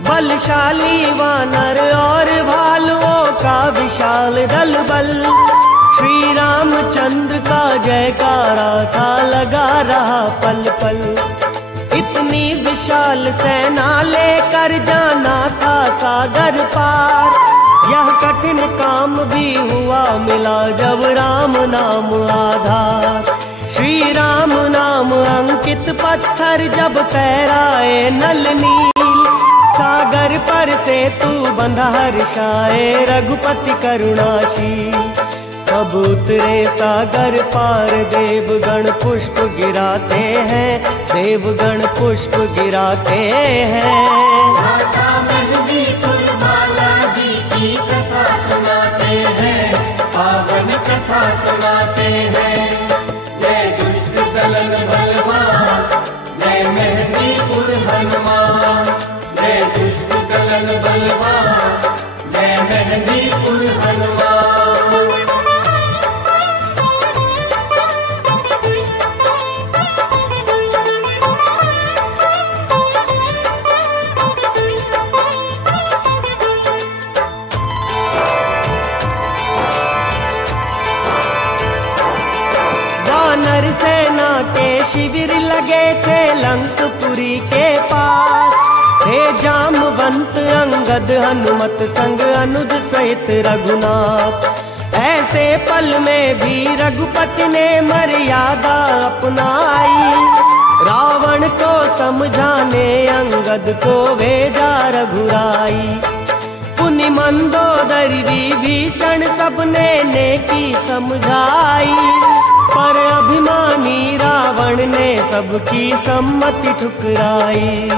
बलशाली वानर और भालुओं का विशाल दल बल, श्री रामचंद्र का जयकारा था लगा रहा पल पल। इतनी विशाल सेना लेकर जाना था सागर पार, यह कठिन काम भी हुआ मिला जब राम नाम आधार। श्री राम नाम अंकित पत्थर जब तैराए नल नील, सागर पर से तू बंधा हर्षाए रघुपति करुणाशील। सब उतरे सागर पार देवगण पुष्प गिराते हैं, देवगण पुष्प गिराते हैं। घाटा मेहंदी कुल बालाजी की कथा सुनाते हैं, पावन कथा सुनाते हैं। जय दुष्ट दलन बलवान, जय मेहंदी कुल हनुमान। जय दुष्ट दलन बलवान, जय मेहंदी कुल हनुमान। वानर सेना के शिविर लगे थे लंकपुरी के पास, थे जामवंत अंगद हनुमत संग अनुज सहित रघुनाथ। ऐसे पल में भी रघुपति ने मर्यादा अपनाई, रावण को समझाने अंगद को भेजा रघुराई। पुनि मंदोदरी विभीषण सबने नेकी समझाई, पर अभिमानी रावण ने सबकी सम्मति ठुकराई।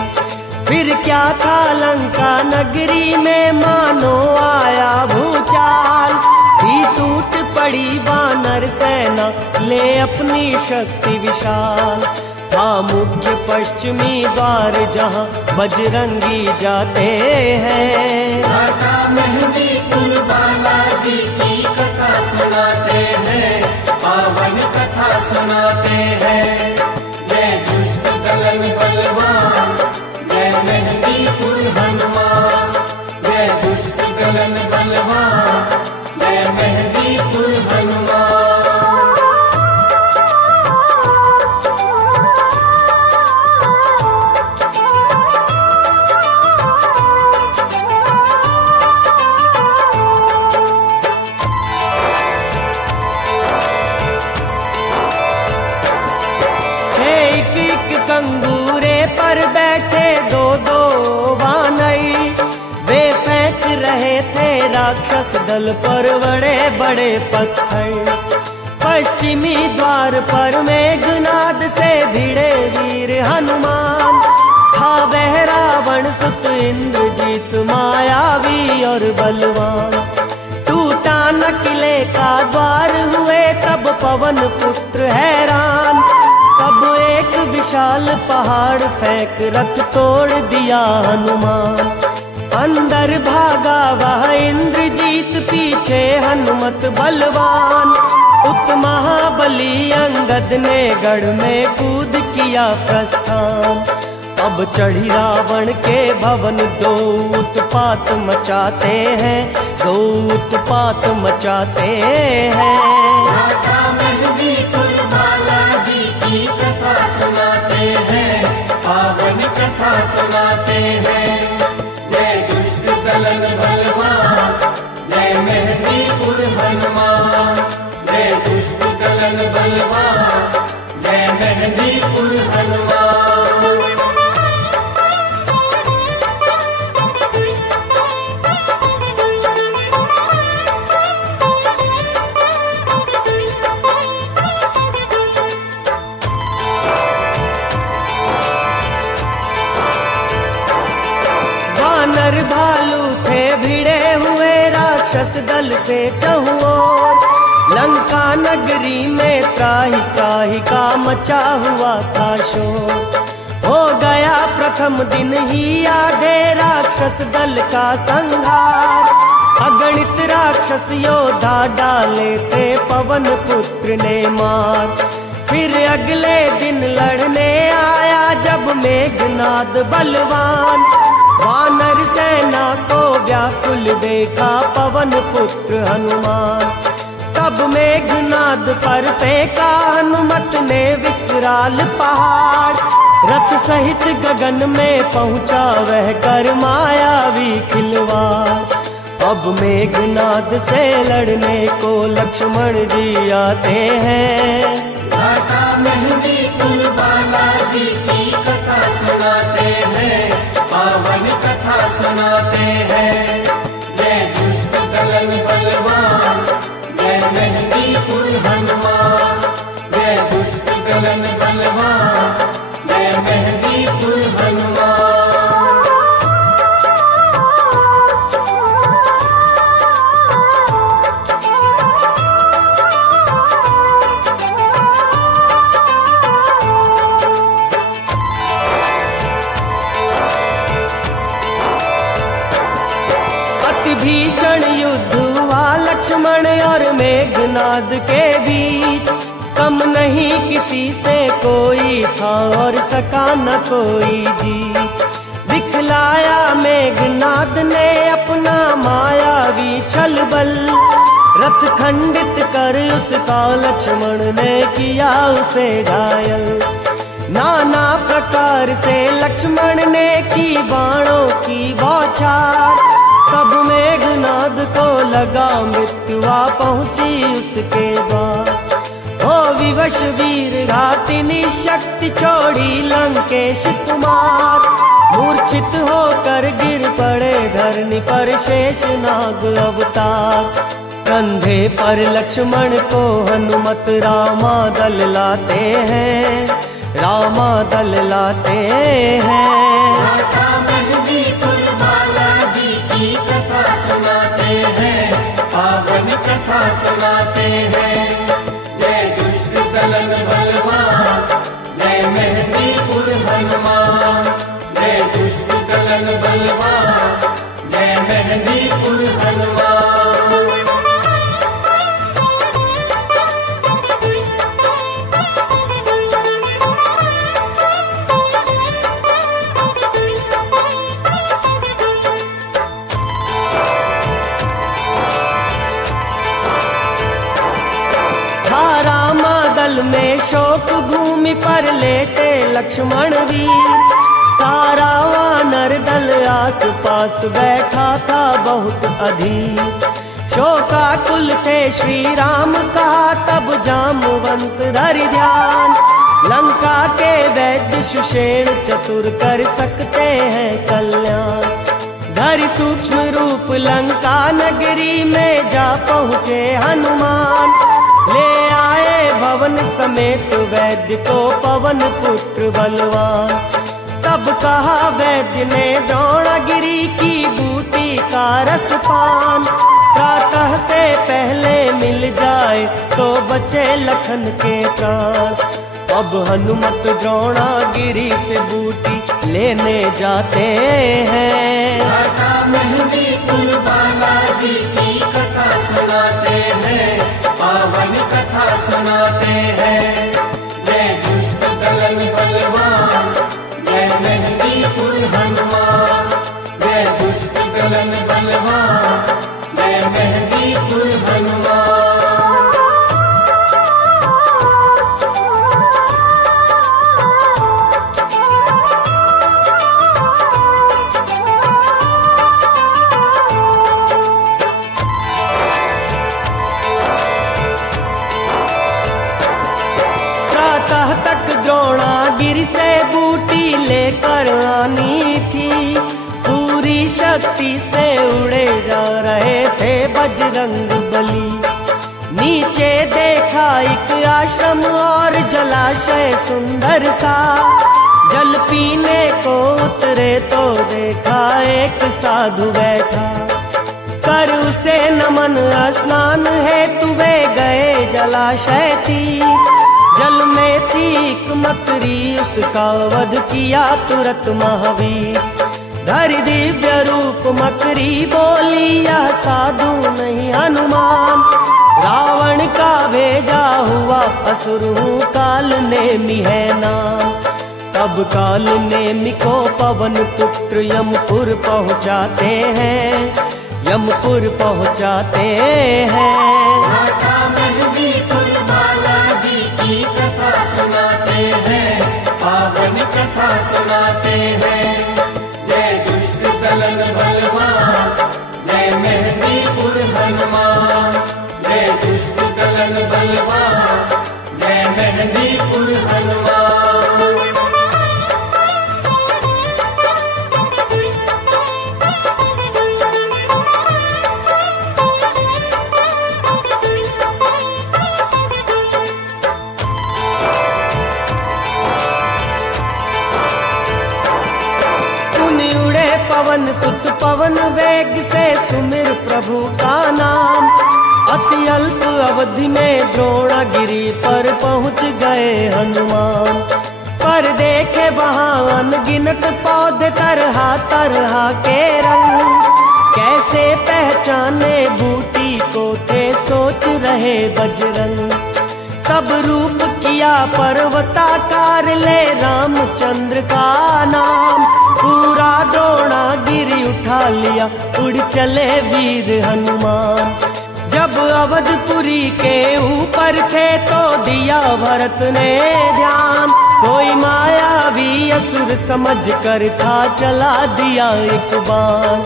फिर क्या था लंका नगरी में मानो आया भूचाल, थी टूट पड़ी वानर सेना ले अपनी शक्ति विशाल। था मुख्य पश्चिमी द्वार जहाँ बजरंगी जाते हैं, घाटा मेहंदी कुल बालाजी की कथा सुनाते हैं, पावन कथा सुनाते हैं। जय दुष्ट दलन बलवान, जय मेहंदी कुल हनुमान। जय दुष्ट दलन बलवान, जय मेहंदी कुल हनुमान। कंगूरे पर बैठे दो दो वानर, वे फेंक रहे थे राक्षस दल पर बड़े बड़े पत्थर। पश्चिमी द्वार पर मेघनाद से भिड़े वीर हनुमान, था था वह रावण सुत इंद्रजीत, मायावी और बलवान। टूटा न किले का द्वार, हुए तब पवन पुत्र हैरान। तब एक विशाल पहाड़ फेंक रथ तोड़ दिया हनुमान। अंदर भागा वह इंद्रजीत, पीछे हनुमत बलवान। उत महाबली अंगद ने गढ़ में कूद किया प्रस्थान। अब चढ़ी रावण के भवन, दो उत्पात मचाते हैं, दो उत्पात मचाते हैं। राजा मेहंदीपुर बालाजी की कथा सुनाते हैं, पावन कथा सुनाते हैं। जय दुष्ट दलन बलवान, जय मेहंदीपुर हनुमान। जय दुष्ट दलन बलवान, जय मेहंदीपुर हनुमान। वानर भालू थे भिड़े हुए राक्षस दल से चहुओर। लंका नगरी में त्राहि त्राहि का मचा हुआ था शोर। हो गया प्रथम दिन ही आधे राक्षस दल का संहार। अगणित राक्षस योद्धा डाले थे पवन पुत्र ने मार। फिर अगले दिन लड़ने आया जब मेघनाद बलवान। वानर सेना को व्याकुल देखा पवन पुत्र हनुमान। तब मेघनाद पर फेंका हनुमत ने विकराल पहाड़। रथ सहित गगन में पहुंचा वह कर मायावी खिलवाड़। अब मेघनाद से लड़ने को लक्ष्मण जी आते हैं। राजा मेहंदीपुर बालाजी की कथा सुनाते हैं, पावन कथा सुनाते हैं। जय दुष्ट दलन बलवान, जय मेहंदीपुर हनुमान। जय दुष्ट दलन बलवान, जय मेहंदीपुर हनुमान। भीषण युद्ध हुआ लक्ष्मण और मेघनाद के बीच। कम नहीं किसी से कोई था और सका न कोई जीत। दिखलाया मेघनाद ने अपना मायावी छल बल। रथ खंडित कर उसका लक्ष्मण ने किया उसे घायल। नाना प्रकार से लक्ष्मण ने की बाणों की बौछार। तब मेघनाद को लगा मृत्युआ पहुंची उसके बाद। हो विवश वीर घातिनी शक्ति छोड़ी लंकेश कुमार। मूर्छित होकर गिर पड़े धरनी पर शेषनाग अवतार। कंधे पर लक्ष्मण को हनुमत रामा दल लाते हैं, रामा दल लाते हैं। राजा मेहंदीपुर बालाजी की कथा सुनाते हैं, पावन कथा सुनाते हैं। जय दुष्ट दलन बलवान, जय मेहंदीपुर हनुमान। जय दुष्ट दलन बलवान, जय मेहंदीपुर हनुमान। में शोक भूमि पर लेटे लक्ष्मण वीर। सारा वानर दल आस पास बैठा था बहुत अधीर। शोकाकुल थे श्री राम कहा तब जामवंत धरि ध्यान। लंका के वैद्य सुषेण चतुर कर सकते हैं कल्याण। धरि सूक्ष्म रूप लंका नगरी में जा पहुँचे हनुमान। ले आए भवन समेत वैद्य को पवन पुत्र बलवान। तब तब कहा वैद्य ने द्रोणागिरी की बूटी का रसपान, प्रातः से पहले मिल जाए तो बचे लखन के प्राण। अब हनुमत द्रोणागिरी से बूटी लेने जाते हैं। मेहंदीपुर बालाजी की कथा सुनाते हैं, पावन कथा सुनाते हैं। जय दुष्ट दलन बलवान, जय मेहंदीपुर हनुमान। जय दुष्ट दलन बलवान, जय मेहंदीपुर हनुमान। द्रोणागिरी से बूटी लेकर आनी थी, पूरी शक्ति से उड़े जा रहे थे बजरंग बली। नीचे देखा एक आश्रम और जलाशय सुंदर सा, जल पीने को उतरे तो देखा एक साधु बैठा। कर उसे नमन स्नान हेतु वे गए जलाशय तीर, जल में थी एक मकरी उसका वध किया तुरंत महावीर। धर दिव्य रूप मकरी बोली यह साधु नहीं हनुमान, रावण का भेजा हुआ असुर हूँ काल नेमि है नाम। तब काल नेमि को पवन पुत्र यमपुर पहुँचाते हैं, यमपुर पहुँचाते हैं। की कथा सुनाते हैं, पावन कथा सुनाते हैं। जय दुष्ट दलन बलवान, जय मेहंदीपुर हनुमान। जय दुष्ट दलन बलवान, जय मेहंदीपुर हनुमान। पवन सुत पवन वेग से सुमिर प्रभु का नाम, अति अल्प अवधि में द्रोणागिरी पर पहुँच गए हनुमान। पर देखे वहाँ अनगिनत पौधे तरह तरह के रंग, कैसे पहचाने बूटी को थे सोच रहे बजरंग। तब रूप किया पर्वताकार ले रामचंद्र का नाम, पूरा द्रोणागिरी उठा लिया उड़ चले वीर हनुमान। जब अवधपुरी के ऊपर थे तो दिया भरत ने ध्यान, कोई मायावी असुर समझ कर था चला दिया एक बाण।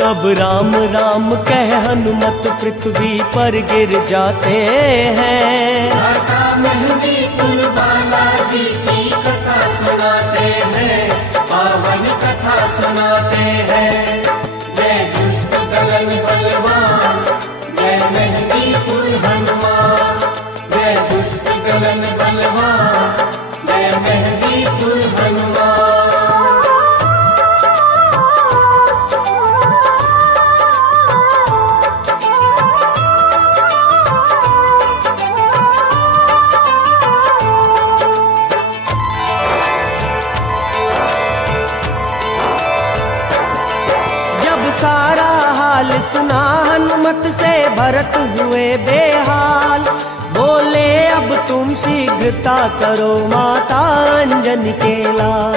तब राम राम कह हनुमत पृथ्वी पर गिर जाते हैं। मेहंदीपुर बालाजी की कथा सुनाते हैं, पावन कथा सुनाते हैं। जय दुष्ट दलन बलवान, जय मेहंदीपुर हनुमान। जय दुष्ट दलन बलवान, जय मेहंदीपुर हनुमान। सारा हाल सुना हनुमत से भरत हुए बेहाल, बोले अब तुम शीघ्रता करो माता अंजनी के लाल।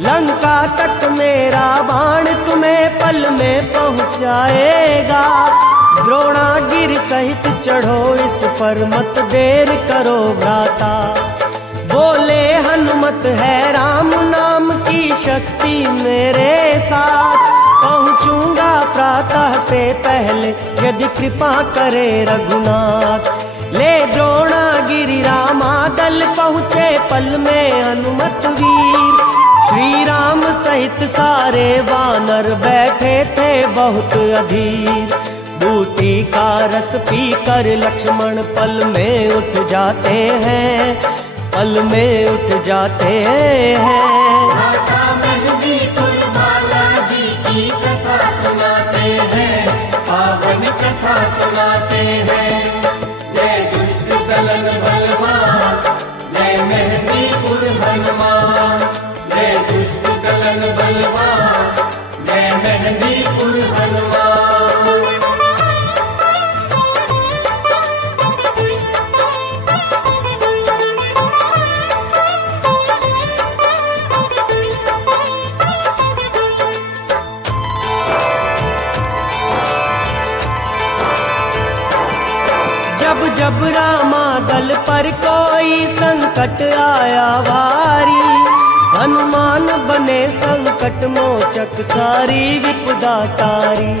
लंका तक मेरा बाण तुम्हें पल में पहुँचाएगा, द्रोणागिरि सहित चढ़ो इस पर मत देर करो भ्राता। बोले हनुमत है राम नाम की शक्ति मेरे साथ, पहुँचूंगा प्रातः से पहले यदि कृपा करे रघुनाथ। ले द्रोणागिरि रामादल पहुँचे पल में हनुमत वीर, श्री राम सहित सारे वानर बैठे थे बहुत अधीर। बूटी का रस पी कर लक्ष्मण पल में उठ जाते हैं, पल में उठ जाते हैं। की कथा सुनाते हैं, पावन कथा सुनाते हैं। जय दुष्ट दलन बलवान, जय मेहंदीपुर हनुमान। जय दुष्ट दलन बलवान, जय मेहंदीपुर हनुमान। जब जब रामा दल पर कोई संकट आया भारी, हनुमान बने संकट मोचक सारी विपदा तारी।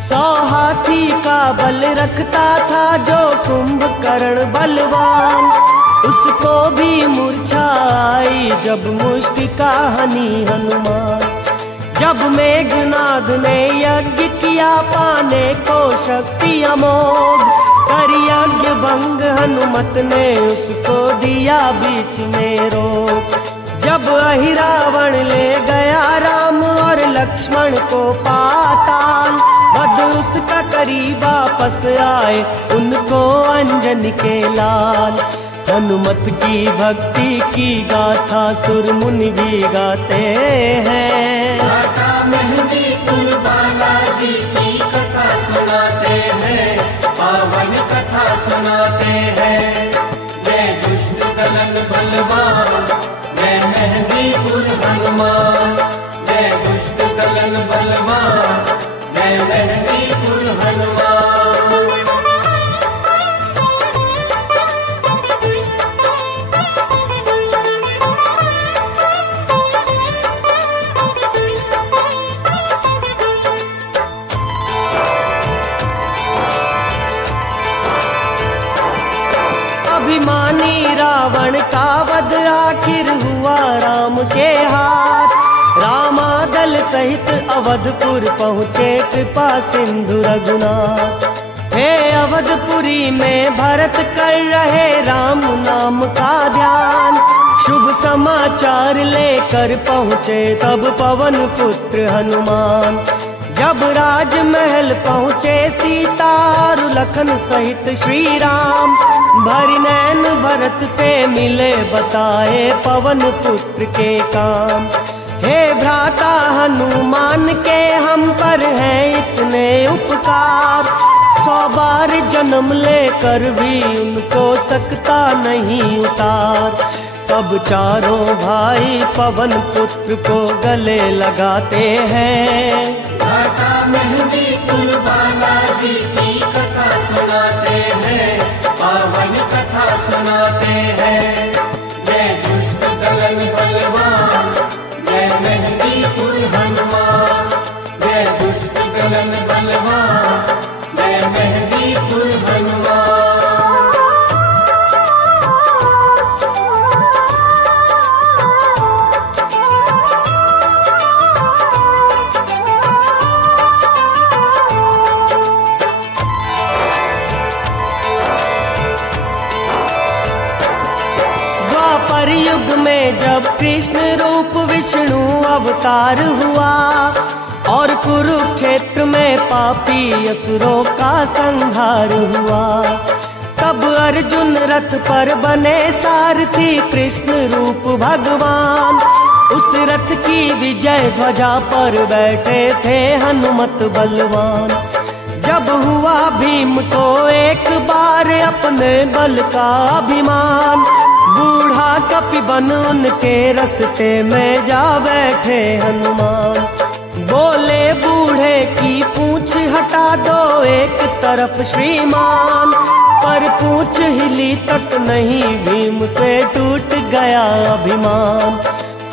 100 हाथी का बल रखता था जो कुंभकर्ण बलवान, उसको भी मूर्छा आई जब मुष्टि का हनी हनुमान। जब मेघनाद ने यज्ञ किया पाने को शक्ति अमोघ, कर यज्ञ भंग हनुमत ने उसको दिया बीच में रोक। जब अहिरावण ले गया राम और लक्ष्मण को पाताल, वध उसका करी वापस आए उनको अंजनी के लाल। हनुमत की भक्ति की गाथा सुर मुनि भी गाते हैं। मेहंदीपुर बालाजी की कथा सुनाते हैं, पावन कथा सुनाते हैं। जय दुष्ट दलन बलवान, जय मेहंदीपुर हनुमान। जय दुष्ट दलन बलवान, जय मेहंदीपुर हनुमान। अभिमानी रावण का वध आखिर हुआ राम के हाथ। रामादल सहित अवधपुर पहुँचे कृपा सिंधु रघुनाथ। हे अवधपुरी में भरत कर रहे राम नाम का ध्यान, शुभ समाचार लेकर पहुँचे तब पवन पुत्र हनुमान। जब राजमहल पहुँचे सीता और लखन सहित श्री राम, भरी नैन भरत से मिले बताए पवन पुत्र के काम। हे भ्राता हनुमान के हम पर हैं इतने उपकार, 100 बार जन्म लेकर भी उनको सकता नहीं उतार। तब चारों भाई पवन पुत्र को गले लगाते हैं। मेहंदीपुर बालाजी की कथा सुनाते हैं, पावन कथा सुनाते हैं। जय दुष्ट दलन बलवान, जय मेहंदीपुर हनुमान। जय दुष्ट दलन बलवान, जय मेहंदीपुर हनुमान। युग में जब कृष्ण रूप विष्णु अवतार हुआ, और कुरुक्षेत्र में पापी असुरों का संहार हुआ, तब अर्जुन रथ पर बने सारथी कृष्ण रूप भगवान। उस रथ की विजय ध्वजा पर बैठे थे हनुमत बलवान। जब हुआ भीम को एक बार अपने बल का अभिमान, बूढ़ा कपि बन उनके रस्ते में जा बैठे हनुमान। बोले बूढ़े की पूंछ हटा दो एक तरफ श्रीमान, पर पूंछ हिली तक नहीं भीम से टूट गया अभिमान।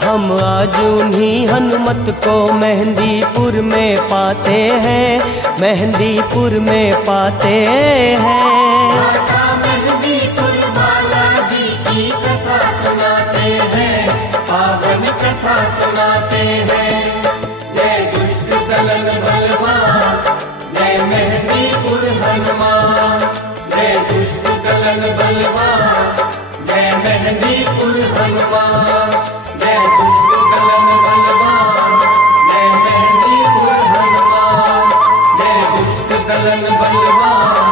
हम आज उन्हीं हनुमत को मेहंदीपुर में पाते हैं, मेहंदीपुर में पाते हैं। पावन कथा सुनाते हैं। जय दुष्ट दलन बलवान, जय मेहंदीपुर हनुमान। जय दुष्ट दलन बलवान, जय मेहंदीपुर हनुमान। जय दुष्ट दलन बलवान, जय मेहंदीपुर दलन बलवान,